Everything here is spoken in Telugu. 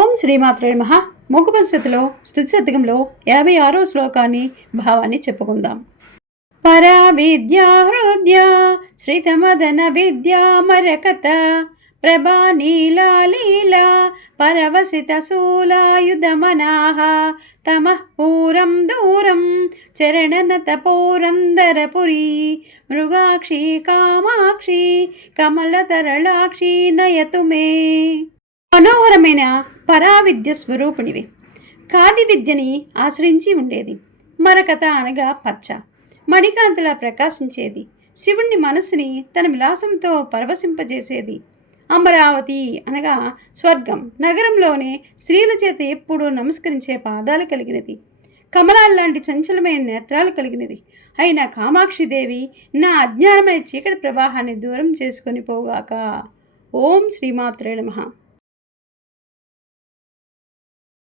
ఓం శ్రీమాత్రే మహ మూకపరిస్థితిలో స్థుతిశతకంలో యాభై ఆరో శ్లోకాన్ని భావాన్ని చెప్పుకుందాం. పరా విద్యా హృద్య శ్రీతమదన విద్యా మరకత ప్రభా నీలా లీలా పరవసిత శూలాయుధమనాహ తమ పూరం దూరం చరణనత పౌరందరపురి మృగాక్షి కామాక్షి కమలతరళాక్షి నయతు మే మనోహరమైన పరావిద్య స్వరూపిణివి కాది విద్యని ఆశ్రయించి ఉండేది. మరకథ అనగా పచ్చ. మణికాంతలా ప్రకాశించేది. శివుణ్ణి మనసుని తన విలాసంతో పరవశింపజేసేది. అమరావతి అనగా స్వర్గం. నగరంలోనే స్త్రీల చేత ఎప్పుడూ నమస్కరించే పాదాలు కలిగినది. కమలాల్లాంటి చంచలమైన నేత్రాలు కలిగినది. అయినా కామాక్షిదేవి నా అజ్ఞానమైన చీకటి ప్రవాహాన్ని దూరం చేసుకొని పోగాక ఓం శ్రీమాత్రే నమః.